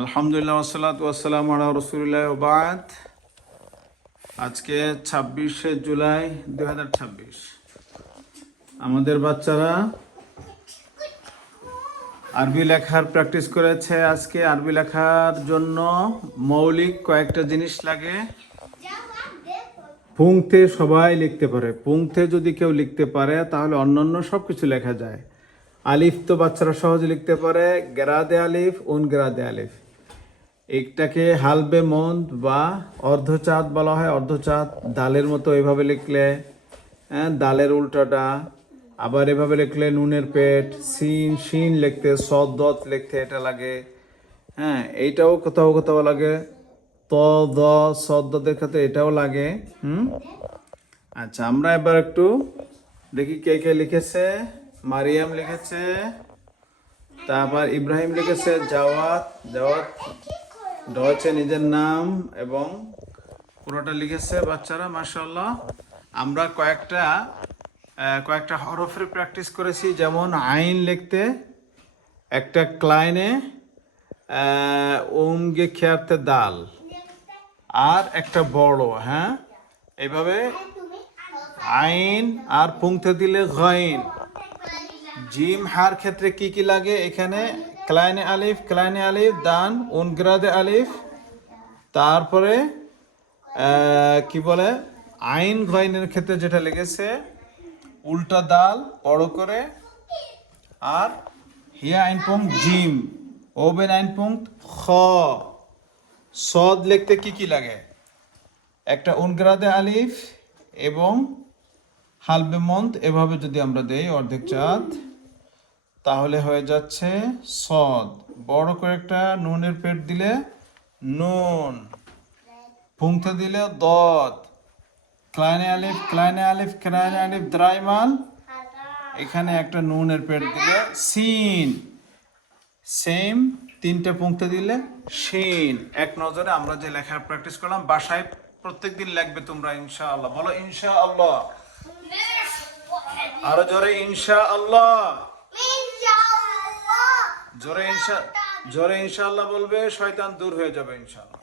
আলহামদুলিল্লাহ ওয়াসসালাতু ওয়াসসালামু আলা রাসূলিল্লাহ ওয়া বাদ। আজকে 26শে জুলাই 2026। আমাদের বাচ্চারা আরবি লেখার প্র্যাকটিস করেছে। আজকে আরবি লেখার জন্য মৌলিক কয়েকটা জিনিস লাগে। পুংতে সবাই লিখতে পারে। পুংতে যদি কেউ লিখতে পারে তাহলে অন্যান্য সব কিছু লেখা যায়। আলিফ তো বাচ্চারা সহজে লিখতে পারে, গেরাদে আলিফ, গেরাদে আলিফ। একটাকে হালবে মন্দ বা অর্ধচাঁদ বলা হয়। অর্ধচাঁদ দালের মতো এভাবে লিখলে, হ্যাঁ, দালের উল্টাটা। আবার এভাবে লিখলে নুনের পেট, সিন শিন লিখতে, সদ্দত লিখতে এটা লাগে। হ্যাঁ, এইটাও কোথাও কোথাও লাগে। ত দ সদ্দতের ক্ষেত্রে এটাও লাগে। আচ্ছা, আমরা এবার একটু দেখি কে কে লিখেছে। মারিয়াম লিখেছে, তারপর ইব্রাহিম লিখেছে, জাওয়াত হচ্ছে নিজের নাম এবং পুরোটা লিখেছে বাচ্চারা, মাশাআল্লাহ। আমরা কয়েকটা হরফের প্র্যাকটিস করেছি। যেমন আইন লিখতে একটা ক্লাইনে উমগে খেয়ারতে দাল, আর একটা বড়, হ্যাঁ, এইভাবে আইন আর পুংতে দিলে গাইন। জিম হার ক্ষেত্রে কি কি লাগে এখানে? ক্লাইনে আলিফ দান উনগ্রাদে আলিফ, তারপরে কি বলে আইন গয়নের ক্ষেত্রে যেটা লেগেছে উল্টা দাল বড় করে, আর হিয়া আইন পুংত জিম, ওবেন আইন পুংত খ। সদ লিখতে কি কি লাগে? একটা উনগ্রাদে আলিফ এবং হালবে মন্ত, এভাবে যদি আমরা দেই অর্ধেক চাঁদ, তাহলে হয়ে যাচ্ছে সদ। বড় করে একটা নুনের পেট দিলে নুন, পুংতে দিলে দদ, ক্লাইনে আলিফ দ্রাইমাল, এখানে একটা নুনের পেট দিলে সিন, সেম তিনটে পুংতে দিলে শিন। এক নজরে আমরা যে লেখার প্র্যাকটিস করলাম, বাসায় প্রত্যেকদিন লিখবে তোমরা ইনশাআল্লাহ। বলো ইনশাআল্লাহ, আরো জোরে ইনশাআল্লাহ, জোরে ইনশাআল্লাহ বলবে, শয়তান দূর হয়ে যাবে ইনশাআল্লাহ।